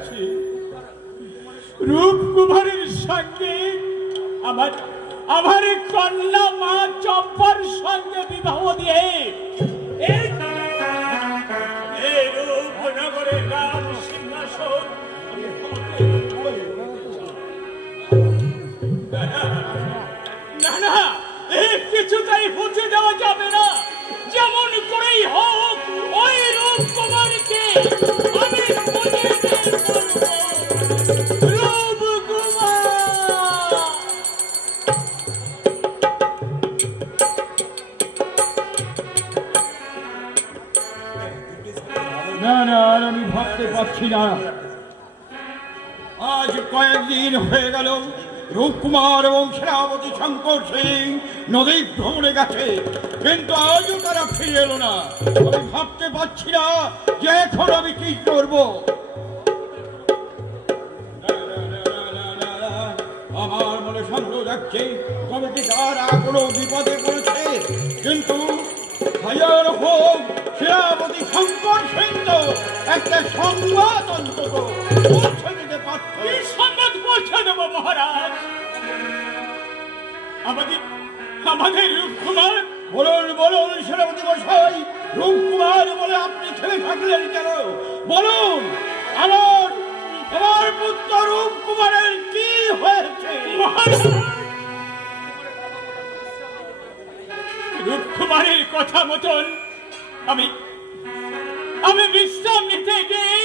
আছি। রূপকুমারের সঙ্গে আমার আমার কন্যা মা চম্পার সঙ্গে বিবাহ দিয়ে এই রূপনগরের রাজ সিংহাসন না না, এই কিছুতেই বুঝে দেওয়া যাবে না। যেমন করেই হোক ওই রূপকুমারকে আমি বুঝিয়ে না না, আর আমি ভাবতে পারছি না। আজ কয়েকদিন হয়ে গেল রূপকুমার এবং সেনাপতি শঙ্কর সিং নদী ভ্রমণে গেছে, কিন্তু আজও তারা ফিরে এলো না। আমি ভাবতে পারছি না যে এখন আমি কি করব। আমার মনে সন্দেহ যাচ্ছে তবে কি তারা কোনো বিপদে পড়েছে, কিন্তু হাজার হোক সেনাপতি শঙ্কর সিং তো একটা সংবাদ অন্তত পৌঁছে দিতে পারত। সংবাদ পৌঁছে দেবো মহারাজ। আমাদের রূপকুমার। বলুন বলুন সেনাপতি মশাই, রূপকুমার বলে আপনি ছেলে থাকলেন কেন? বলুন, আমার পুত্র রূপকুমারের কি হয়েছে? রূপকুমারের কথা মতন আমি বিশ্রাম নিতে গিয়ে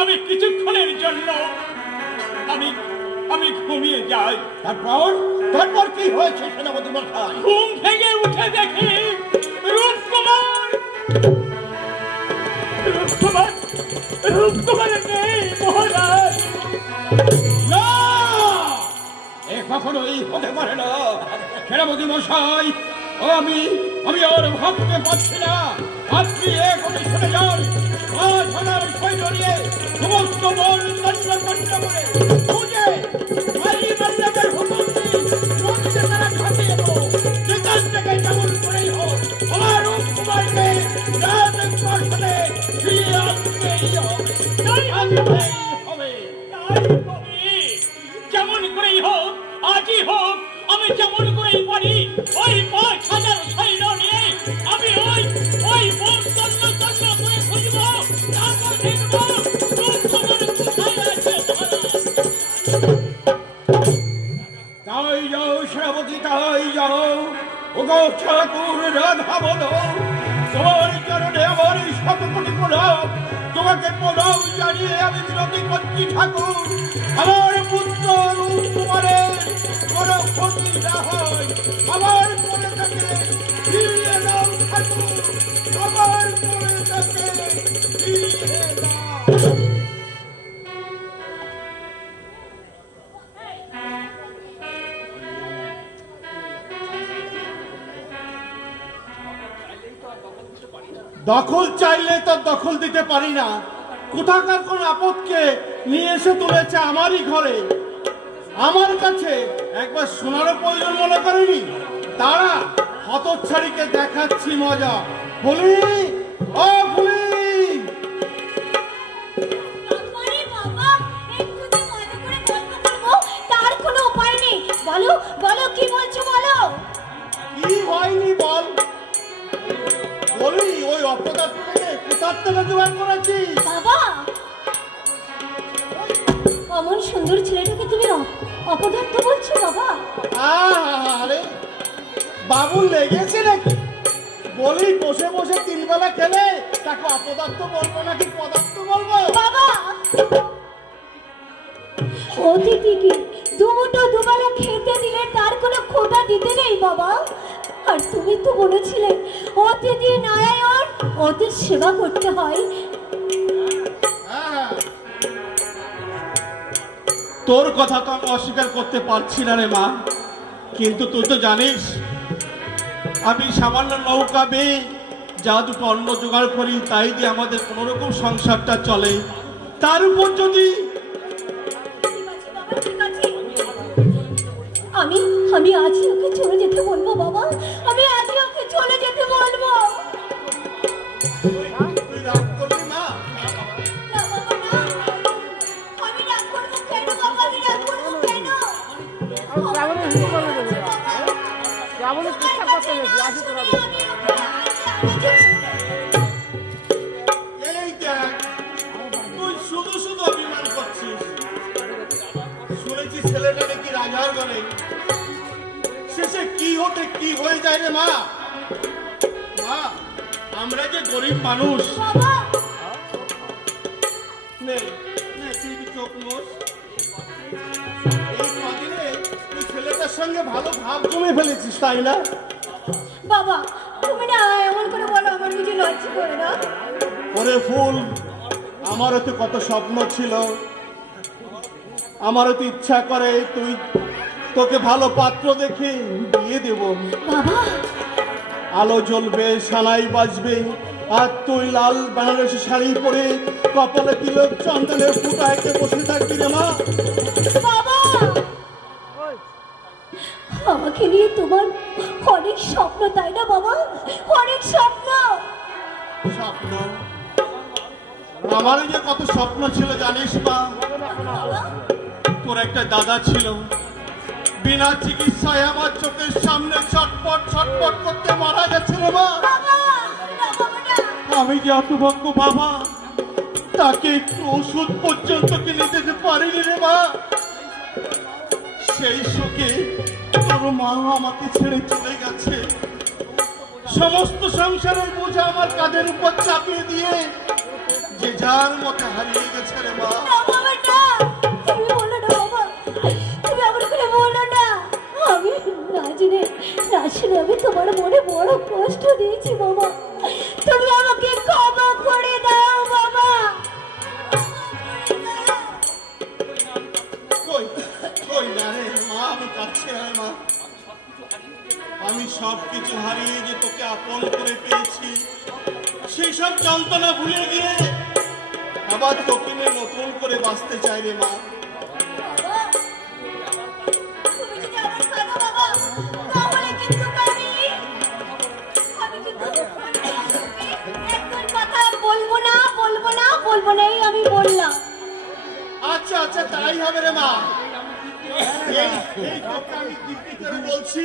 আমি কিছুক্ষণের জন্য আমি ঘুমিয়ে যাই। তারপর কি হয়েছে সেনাপতি মশাই? ঘুম থেকে উঠে দেখি রূপকুমার নেই মহারাজ। না, এ কখনোই হতে পারে না সেনাপতি মশাই। আমি আর ভাবতে পারছি না। আপনি এখনই শুনে যান, সৈন্য নিয়ে সমস্ত বল দণ্ড করে খুঁজে যেখান থেকে যেমন করেই হোক আমার রূপকুমারকে ফিরিয়ে আনতেই হবে। যেমন করেই হোক, আজই হোক, আমি যেমন করেই পারি ওই ৫,০০০ সৈন্য নিয়ে আমি ওই বন তন্ন করে খুঁজব। তারপর দেখব রূপকুমার কোথায় আছে। তাই যাও সেনাপতি, তাই যাও। ওগো ঠাকুর রাধা বলো, তোমার চরণে আমার শত কোটি প্রণাম। তোমাকে প্রণাম জানিয়ে আমি বিনতি করছি ঠাকুর, আমার পুত্র রূপকুমারের কোনো ক্ষতি না হয়। আমার করে থাকে ফিরিয়ে দাও ঠাকুর, আমার করে থাকে ফিরিয়ে দাও। দখল চাইলে তো দখল দিতে পারি না। কোথাকার কোন আপদকে নিয়ে এসে তুলেছে আমারই ঘরে, আমার কাছে একবার শোনারও প্রয়োজন মনে করেনি। তারা হতচ্ছাড়িকে দেখাচ্ছি মজা। বলি ও বলি, তার কোনো উপায় নেই। বলো বলো, কি বলছো বলো। কি হয়নি বল। বলি ওই অপদার্থ থেকে কোথার থেকে জোগাড় করেছি। বাবা, অমন সুন্দর ছেলেটাকে তুমি অপদার্থ বলছো বাবা? আরে বাবু লেগেছে নাকি? বলি বসে বসে 3 বেলা খেলে তাকে অপদার্থ বলবো নাকি পদার্থ বলবো? বাবা, অতিথিকে দুমুঠো দুবেলা খেতে দিলে তার কোনো খোটা দিতে নেই বাবা। আর তুমি তো বলেছিলে অতিথি নারায়ণ, ওদের সেবা করতে হয়। তোর কথা তো আমি অস্বীকার করতে পারছি না রে মা, কিন্তু তুই তো জানিস আমি সামান্য নৌকা বেয়ে যা দুটো অন্ন জোগাড় করি তাই দিয়ে আমাদের কোনোরকম সংসারটা চলে। তার উপর যদি আমি আজই ওকে চলে যেতে বলবো বাবা, আমি আজই ওকে চলে যেতে বলবো। তুই রাগ করবি মা? না বাবা, না। ওঠে কি হয়ে যায় রে মা। মা, আমরা যে গরিব মানুষ। বাবা নে নে, তুই কি চোখ মোস। এই কদিনে তুই ছেলেটার সঙ্গে ভালো ভাব জমে ফেলেছিস, তাই না? বাবা তুমি না এমন করে বলো, আমার কিছু লজ্জা করে না। ওরে ফুল, আমারও তো কত স্বপ্ন ছিল, আমারও তো ইচ্ছা করে তোকে ভালো পাত্র দেখে বিয়ে দেব। বাবা আলো জ্বলবে, সানাই বাজবে, আর তুই লাল বেনারসি শাড়ি পরে কপালে তিলক চন্দনের ফুটাইতে বসে থাকবি রে মা। বাবা আমাকে নিয়ে তোমার অনেক স্বপ্ন, তাই না বাবা? অনেক স্বপ্ন। স্বপ্ন? আমারও যে কত স্বপ্ন ছিল জানিস মা। তোর একটা দাদা ছিল, বিনা চিকিৎসায় আমার চোখের সামনে ছটপট ছটপট করতে মারা গেছে রে মা। বাবা না বাবা না। আমি যে হতভাগ্য বাবা, তাকে একটু ওষুধ পর্যন্ত কিনে দিতে পারিনি রে মা। সেই শোকে তোর মা আমাকে ছেড়ে চলে গেছে, সমস্ত সংসারের বোঝা আমার কাঁধের উপর চাপিয়ে দিয়ে যে যার মতো হারিয়ে গেছে রে মা। না বাবা না, তুমি বলো না বাবা, তুমি আমার করে বলো না। আমি না জেনে না শুনে আমি তোমার মনে বড় কষ্ট দিয়েছি বাবা, তুমি আমাকে ক্ষমা করে দাও বাবা। কই কই না রে মা, আমি কাছে আয় মা। আমি সব কিছু হারিয়ে যে তোকে আপন করে পেয়েছি, সেই সব যন্ত্রণা ভুলে গিয়ে আবার তোকে নিয়ে নতুন করে বাঁচতে চাই রে মা। তুমি যদি আমার কাঁদো বাবা, তাহলে কিন্তু আমি কিন্তু একদম কথা বলবো না, বলবো না, বলবো না, এই আমি বললাম। আচ্ছা আচ্ছা, তাই হবে রে মা। এই তোকে আমি দিব্যি করে বলছি,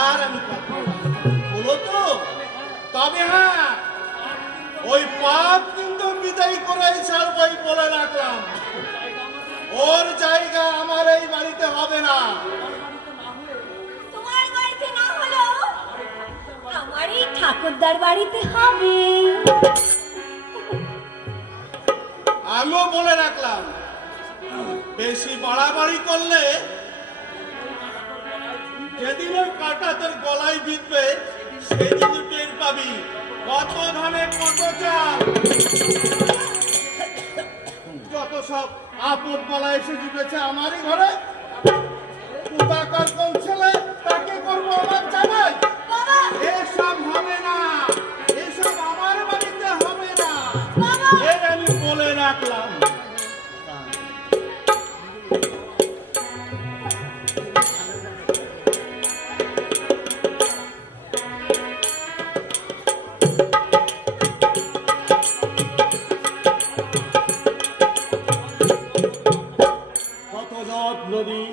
আর আমি বলো তো। তবে হ্যাঁ, ওই পাপ কিন্তু বিদায় করে ছাড়বই বলে রাখলাম। ওর জায়গা আমার এই বাড়িতে হবে না। তোমার বাড়িতে না হলেও আমার এই ঠাকুরদার বাড়িতে হবে। আমিও বলে রাখলাম, বেশি বাড়াবাড়ি করলে যেদিন ওই কাটা তোর গলায় বিঁধবে সেদিন টের পাবি কত ধানে কত চাল। যত সব আপদ বলা এসে জুটেছে আমারই ঘরে। কোথাকার কোন ছেলে তাকে করবো আমার জামাই? বাবা এসব হবে না, এসব আমার বাড়িতে হবে না। বাবা এই আমি বলে রাখলাম। কত নদ নদী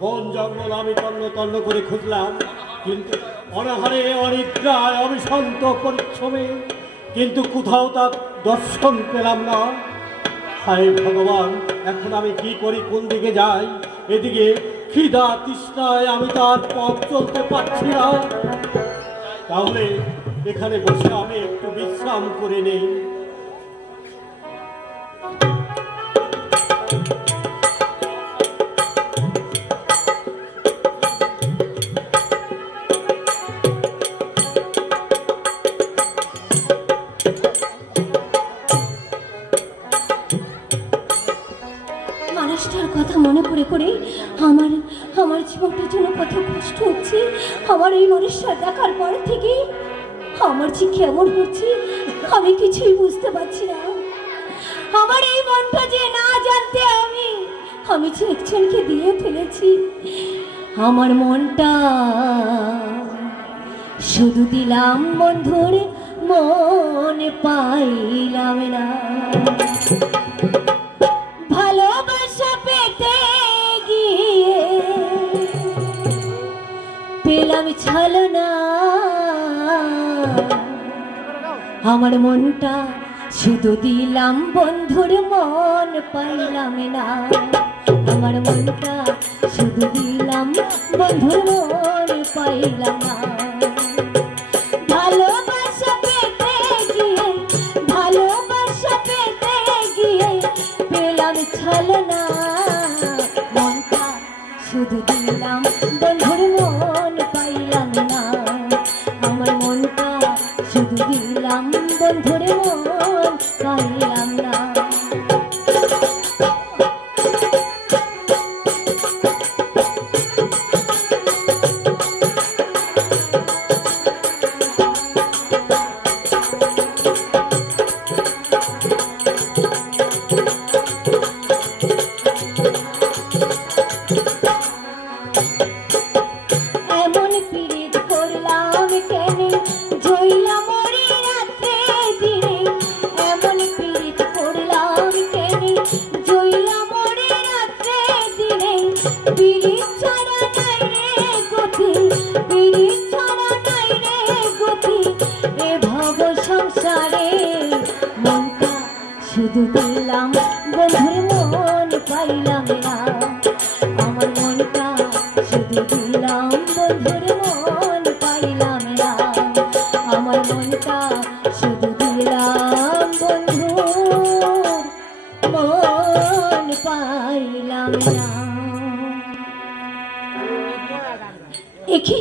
বন জঙ্গল আমি তন্ন তন্ন করে খুঁজলাম, কিন্তু অনাহারে অনিদ্রায় অবিশান্ত পরিশ্রমে কিন্তু কোথাও তার দর্শন পেলাম না। হায় ভগবান, এখন আমি কি করি, কোন দিকে যাই? এদিকে খিদা তৃষ্ণায় আমি তার পথ চলতে পারছি না। তাহলে এখানে বসে আমি একটু বিশ্রাম করে নেই। মানুষটার কথা মনে করে করে আমার আমার জীবনটার জন্য কত কষ্ট হচ্ছে। আমার এই মানুষটা দেখার পর থেকে আমার যে কেমন হচ্ছে আমি কিছুই বুঝতে পারছি না। আমার এই মনটা যে না জানতে আমি যে একজনকে দিয়ে ফেলেছি। আমার মনটা শুধু দিলাম বন্ধুর, মন পাইলাম না। ভালোবাসা পেতে গিয়ে পেলাম ছলনা। আমার মনটা শুধু দিলাম বন্ধুর, মন পাইলাম না। আমার মনটা শুধু দিলাম বন্ধুর, মন পাইলাম না। ভালোবাসা পেতে গিয়ে, ভালোবাসা পেতে গিয়ে পেলাম ছলনা। মনটা শুধু দিলাম বন্ধুর মন পাইলাম না। আমার মনটা শুধু দিলাম বন্ধুর মন পাইলাম না। এমন পীড়িত করলাম কেন জইলা মরি রাতে দিনে। এমন পীড়িত করলাম কেন জইলা মরি রাতে দিনে। পীড়িত ছাড়া নাই রে গতি, পীড়িত ছাড়া নাই রে গতি এ ভব সংসারে। মনটা শুধু দিলাম বন্ধুর মন পাইলাম না। আমার মনটা শুধু দিলাম বন্ধুর মন পাইলাম না। আমার মনটা শুধু দিলাম বন্ধুর মন পাইলাম না। একি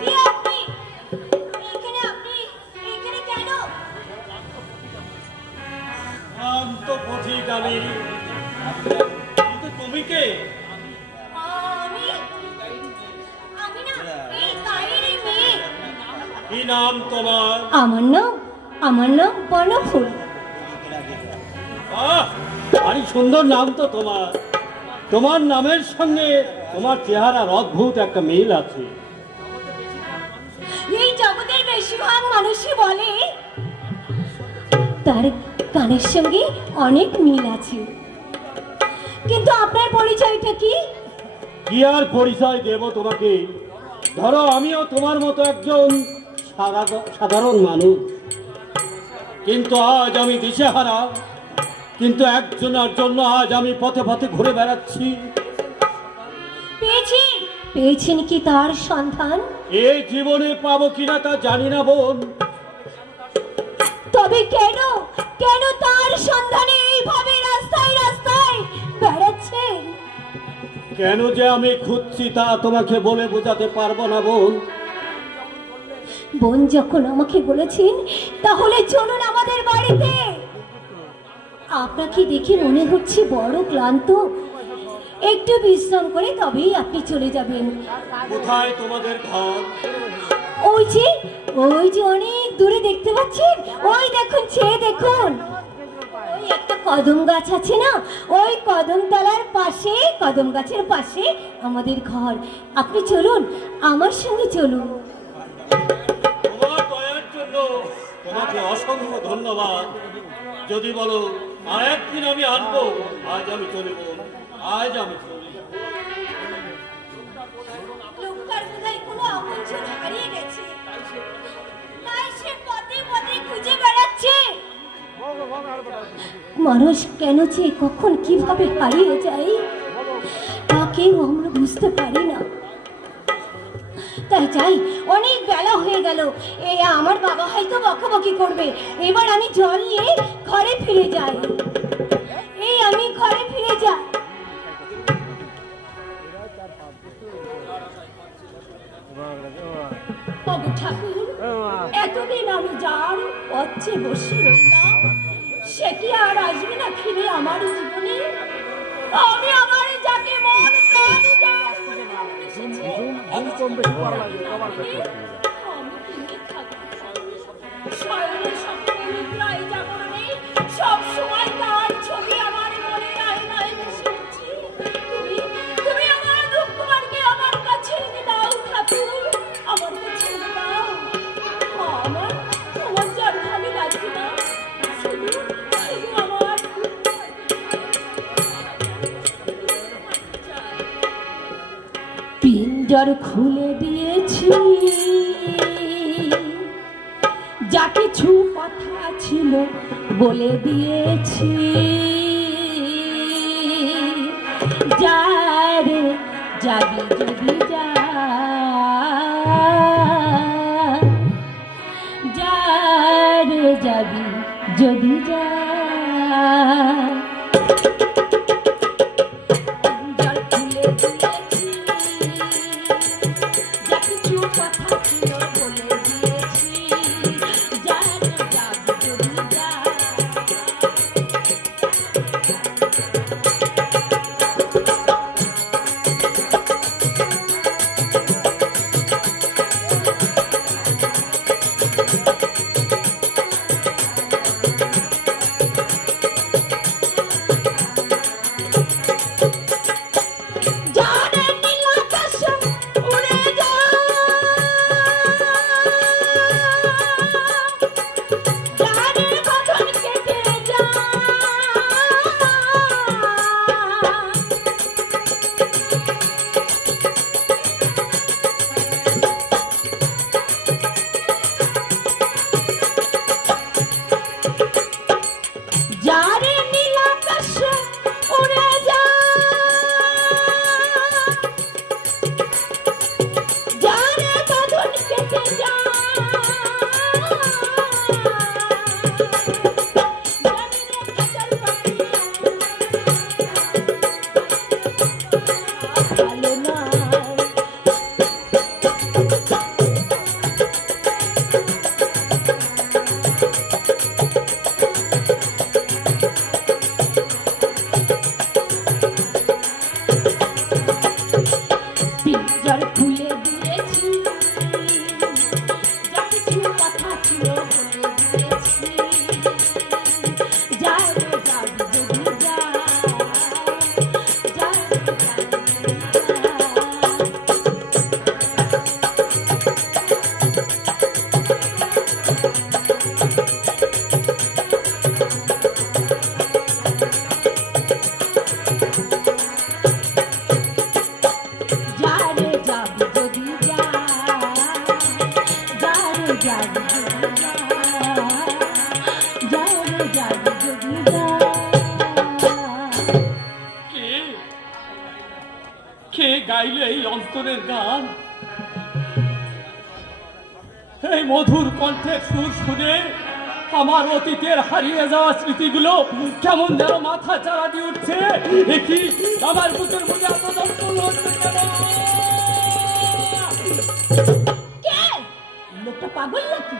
কে আপনি? আপনি এখানে কেন? শান্ত পথিক আমি, কিন্তু তুমি কে? আমি আমি না এই তাইরে মেয়ে। কি নাম তোমার? আমার নাম বনফুল। আহ, ভারী সুন্দর নাম তো তোমার। তোমার নামের সঙ্গে তোমার চেহারার অদ্ভুত একটা মিল আছে। এই জগতের বেশিরভাগ মানুষই বলে তার গানের সঙ্গে অনেক মিল আছে, কিন্তু আপনার পরিচয়টা কি? কি আর পরিচয় দেব তোমাকে? ধরো আমিও তোমার মতো একজন সাধারণ মানুষ, কিন্তু আজ আমি দিশেহারা। কিন্তু একজনের জন্য আজ আমি পথে পথে ঘুরে বেড়াচ্ছি। পেয়েছেন কি তার সন্ধান? এই জীবনে পাবো কিনা তা জানি না বোন। তবে কেন কেন তার সন্ধানে এইভাবে রাস্তায় রাস্তায় বেড়াচ্ছেন? কেন যে আমি খুঁজছি তা তোমাকে বলে বোঝাতে পারবো না বোন। বোন যখন আমাকে বলেছেন তাহলে চলুন আমাদের বাড়িতে। আপনাকে দেখে মনে হচ্ছে বড় ক্লান্ত, একটু বিশ্রাম করে তবেই আপনি চলে যাবেন। কোথায় তোমাদের ঘর? ওই যে অনেক দূরে দেখতে পাচ্ছেন, ওই দেখুন, চেয়ে দেখুন, ওই একটা কদম গাছ আছে না, ওই কদম তলার পাশে, কদম গাছের পাশে আমাদের ঘর। আপনি চলুন, আমার সঙ্গে চলুন। তোমার দয়ার জন্য তোমাকে অসংখ্য ধন্যবাদ। যদি বলো আর একদিন আমি আনবো, আজ আমি চলে বোন, আজ আমি চলি। লোকটার বোধহয় কোনো আপনজন হারিয়ে গেছে, তাই সে পথে পথে খুঁজে বেড়াচ্ছে। মানুষ কেন যে কখন কিভাবে হারিয়ে যায় তা কেউ আমরা বুঝতে পারি না। তাই যাই, অনেক বেলা হয়ে গেল, এই আমার বাবা হয়তো বকাবকি করবে। এবার আমি জল নিয়ে ঘরে ফিরে যাই। আমি ঘরে ফিরে যাই। বাবু ঠাকুর, এতদিন আমি যার পথে বসে রইলাম, সে কি আর আসবে না ফিরে আমার জীবনে? আমি আমার যাকে মন প্রাণ দিয়ে ভালোবেসেছি, আমি কিনে থাকবো। শয়নে স্বপ্নে নিদ্রায় জাগরণে সব সময় তার ছবি আমার মনের আয়নায় ভেসে উঠছে। তুমি আমার দুঃখকে আমার কাছে এনে দাও ঠাকুর, আমার কাছে এনে দাও। আমার যার ভালো লাগছে না, শুধু আমার পিঞ্জর খুলে দিয়েছি, যা কিছু কথা ছিল বলে দিয়েছি। যাবি যদি যা, যা রে যাবি যদি যা। জল খুলে দিয়েছি, যা কিছু কথা ছিল বলে দিয়েছি, যা রে যাবি যদি যা। কে গাইলে এই অন্তরের গান? এই মধুর কণ্ঠের সুর শুনে আমার অতীতের হারিয়ে যাওয়া স্মৃতিগুলো কেমন যেন মাথা চাড়া দিয়ে উঠছে। দেখি আমার বুকের মধ্যে এত যন্ত্রণা হচ্ছে কেন? লোকটা পাগল নাকি?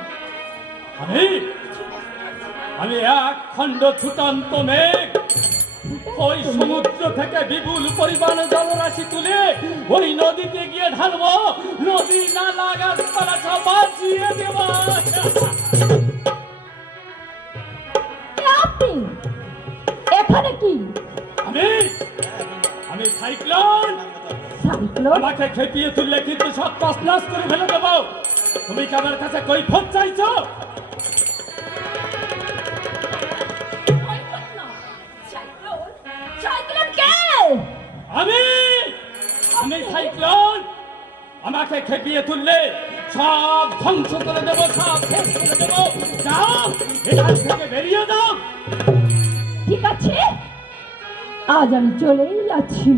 আমি এক খণ্ড ছুটন্ত মেঘ, ওই সমুদ্র থেকে বিপুল পরিমাণ জলরাশি তুলে ওই নদীতে গিয়ে ঢালবো। নদী নালা গাছপালা সব বাঁচিয়ে দেব। এখানে কি? আমি সাইক্লোন। আমাকে খেপিয়ে তুললে কিন্তু সব তছনছ করে ফেলে দেবো। তুমি কি আমার কাছে কৈফিয়ত চাইছো? আমি সাইক্লোন। আমাকে খেপিয়ে তুললে সব ধ্বংস করে দেবো, সব শেষ করে দেবো। যাও, এখান থেকে বেরিয়ে যাও। ঠিক আছে, আজ আমি চলেই যাচ্ছি,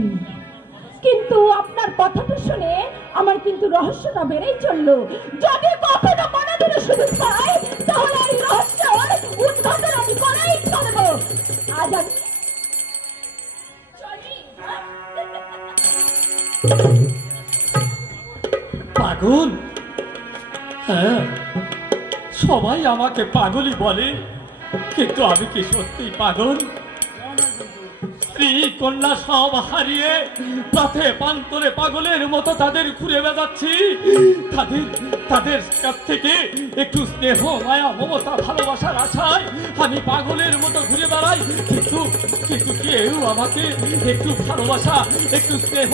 কিন্তু আপনার কথাটা শুনে আমার কিন্তু রহস্যটা বেড়েই চললো। যদি কখনো মনে দিলে সুযোগ পাই, তাহলে এই রহস্যের উদ্ঘাটন আমি করেই চলবো। আজ আমি পাগল? হ্যাঁ, সবাই আমাকে পাগলই বলে, কিন্তু আমি কি সত্যি পাগল? স্ত্রী কন্যা সব হারিয়ে পথে প্রান্তরে পাগলের মতো তাদের ঘুরে বেড়াচ্ছি। তাদের কাছ থেকে একটু স্নেহ, মায়া, মমতা, ভালোবাসার আশায় আমি পাগলের মতো ঘুরে বেড়াই, কিন্তু কেউ আমাকে একটু ভালোবাসা, একটু স্নেহ,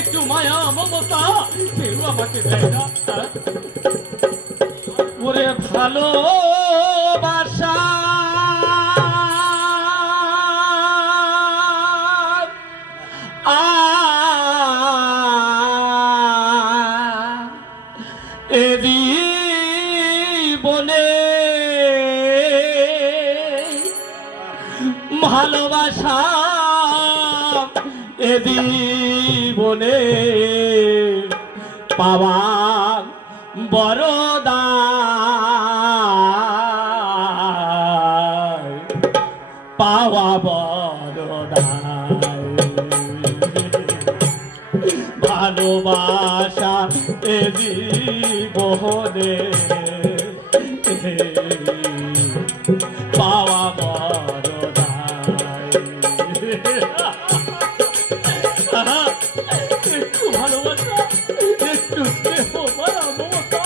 একটু মায়া, মমতা কেউ আমাকে দেয় না। ওরে ভালোবাসা ভালোবাসা এ জীবনে জীবনে পাওয়া বড়দায়, পাওয়া বড়দায়। ভালোবাসা এ জীবনে পাওয়া বড়দায়। একটু ভালোবাসা, একটু স্নেহ, মায়া, মমতা।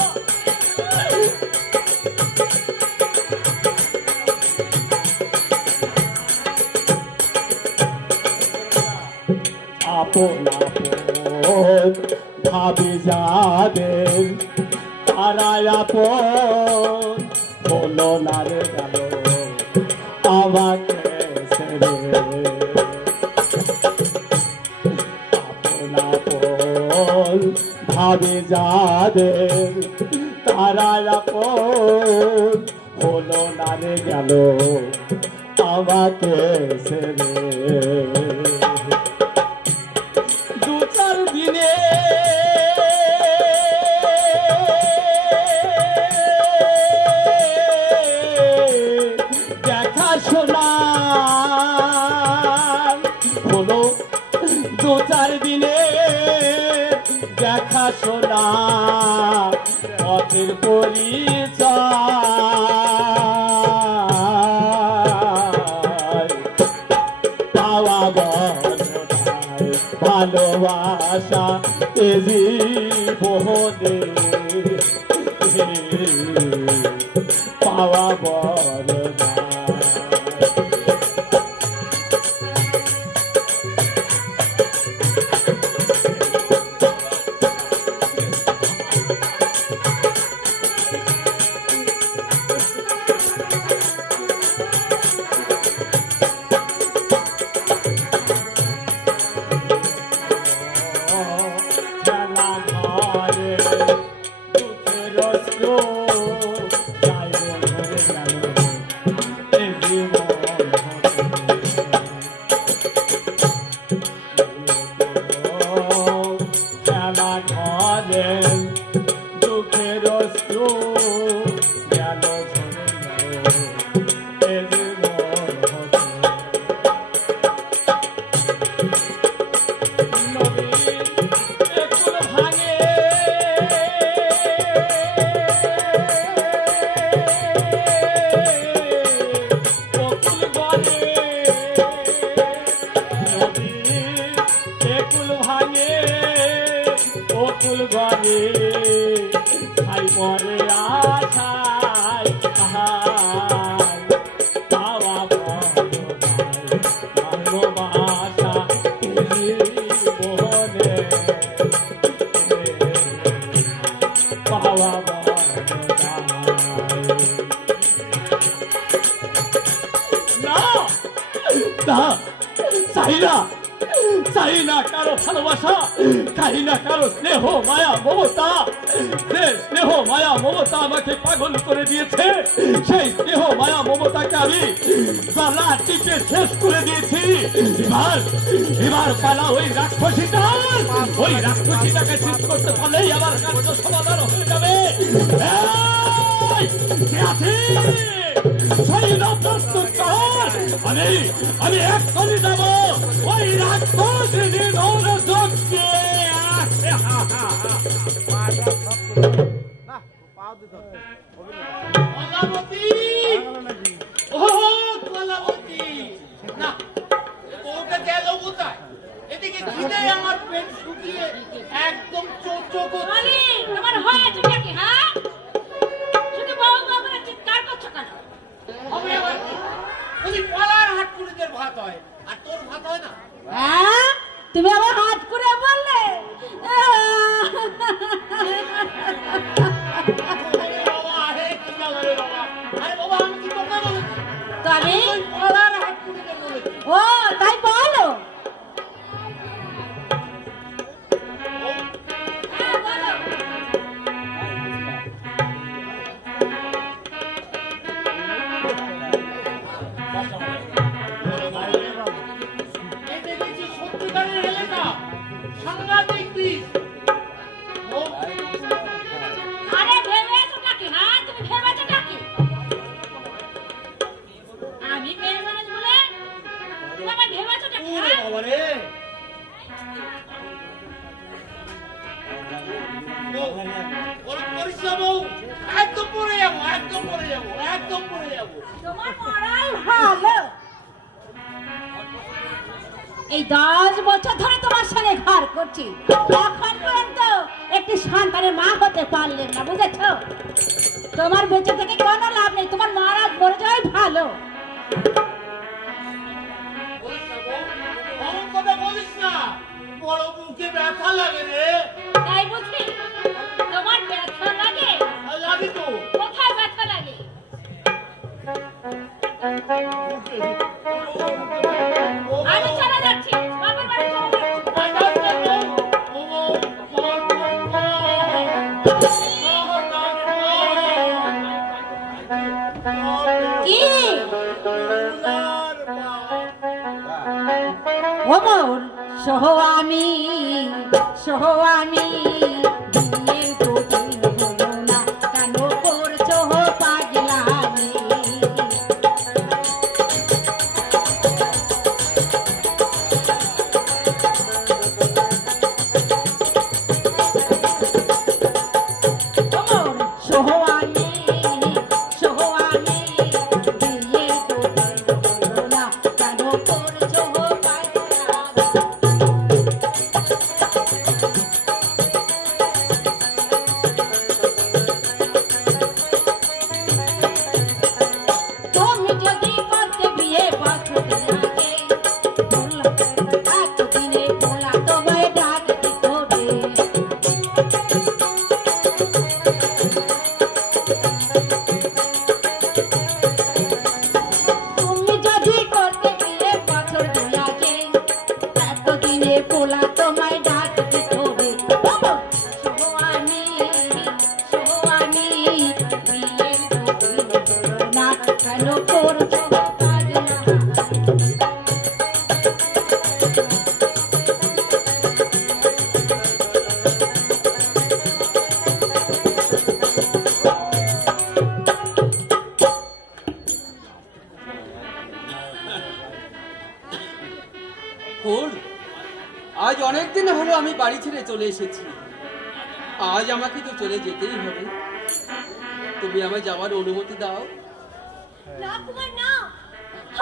আপন আপন ভাবে যাদের তারাই আপন হলো না রে গেল আমাকে ছেড়ে। আপন আপন ভাবে যাদের তারাই আপন হলো না রে গেল আমাকে ছেড়ে। দু চার দিনে দেখাশোনা হলো, দু চার দিনে দেখাশোনা পথের পরিচয় পাওয়া বড়দায়। ভালোবাসা এ জীবনে পাওয়া বড়দায়। খেলা ঘরে দুঃখের অশ্রু যাই বন্ধুরে গেল এ জীবন হতে। খেলা ঘরে দুঃখের অশ্রু গেল ঝরে গেল এ জীবন হতে। চাই না কারো ভালোবাসা, চাই না কারো স্নেহ মায়া মমতা। যে স্নেহ মায়া মমতা আমাকে পাগল করে দিয়েছে, সেই স্নেহ মায়া মমতাকে আমি গলা টিপে শেষ করে দিয়েছি। এবার পালা ওই রাক্ষসীটার, ওই রাক্ষসীটাকে শেষ করতে পারলেই আমার কার্য সমাধান হয়ে যাবে। কে আছে? আমি এক্ষুনি যাব ওই রাক্ষসী নিধনযজ্ঞে। কলাবতী, ও কলাবতী, না বউটা গেল কোথায়? এদিকে খিদে আমার পেট শুকিয়ে একদম চোচো করছে। তোমার হয়েছে নাকি? হ্যাঁ, শুধু বউ বউ করে চিৎকার করছো কেন? হবে আবার কি? ওই পালার হাটকুড়িদের ভাত হয় আর তোর ভাত হয় না? হ্যাঁ, তুমি আবার হাত করে বললে। আরে বাবা, আরে কি বলে রে বাবা? আরে বাবা, আমি কি তোকে বলেছি? তবে ওই পালার হাটকুড়িদের বলেছি। ও তাই বলো। হ্যাঁ, বলো। এই দেখেছি সত্যিকারের এলাকা, সাংঘাতিক তুমি আমার ভেবেছোটা কি, ওরে হ্যাঁ? বাবা রে। বউ, করিস না বউ। একদম পড়ে যাবো, একদম পড়ে যাবো, একদম পড়ে যাবো। তোমার মরাই ভালো। এই 10 বছর ধরে তোমার সঙ্গে ঘর করছি, এখন পর্যন্ত একটি সন্তানের মা হতে পারলেন না, বুঝেছ? তোমার বেঁচে থেকে কোনো লাভ নেই, তোমার মারা মরে যাওয়াই ভালো। বলিস না বউ, অমন কথা বলিস না। বড় বুকে ব্যথা লাগে রে। তাই বুঝলি তোমার ব্যথা লাগে? আর লাগে তো। কোথায় ব্যথা লাগে? আমি চলে যাচ্ছি, বাবার বাড়ি চলে যাচ্ছি। কি ওমর সহ আমি বিয়ের দুদিন হলো না, কেন করছো পাগলামি? ওমর সহ আমি বিয়ের দুদিন হলো না, কেন করছো পাগলামি? তুমি যদি করতে বিয়ে বছর আগে, এতদিনে বলা তোমায় ডাক দিত রে। তুমি যদি করতে বিয়ে বছর আগে, এতদিনে বলা তোমায় ডাক দিত রে। আমি বিয়ের দুদিন হলো না, কেন করছো পাগলামি? ফুল, আজ অনেক দিন হলো আমি বাড়ি ছেড়ে চলে এসেছি। আজ আমাকে তো চলে যেতেই হবে। তুমি আমায় যাওয়ার অনুমতি দাও। না কুমার না,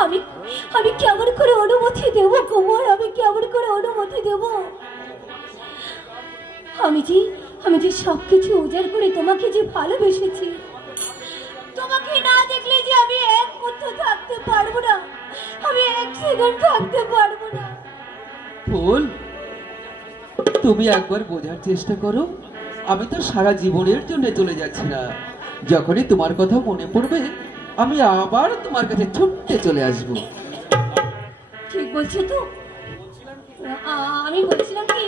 আমি আমি কেমন করে অনুমতি দেব কুমার? আমি কেমন করে অনুমতি দেব? আমি যে সবকিছু উজাড় করে তোমাকে যে ভালোবেসেছি, তোমাকে না দেখলে যে আমি এক মুহূর্ত থাকতে পারবো না, আমি এক সেকেন্ড থাকতে পারবো না। ফুল, তুমি একবার বোঝার চেষ্টা করো। আমি তো সারা জীবনের জন্য চলে যাচ্ছি না। যখনই তোমার কথা মনে পড়বে, আমি আবার তোমার কাছে ছুটতে চলে আসবো। ঠিক বলছো তো? আমি বলছিলাম কি,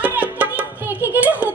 আর একটা দিন থেকে গেলে হতো।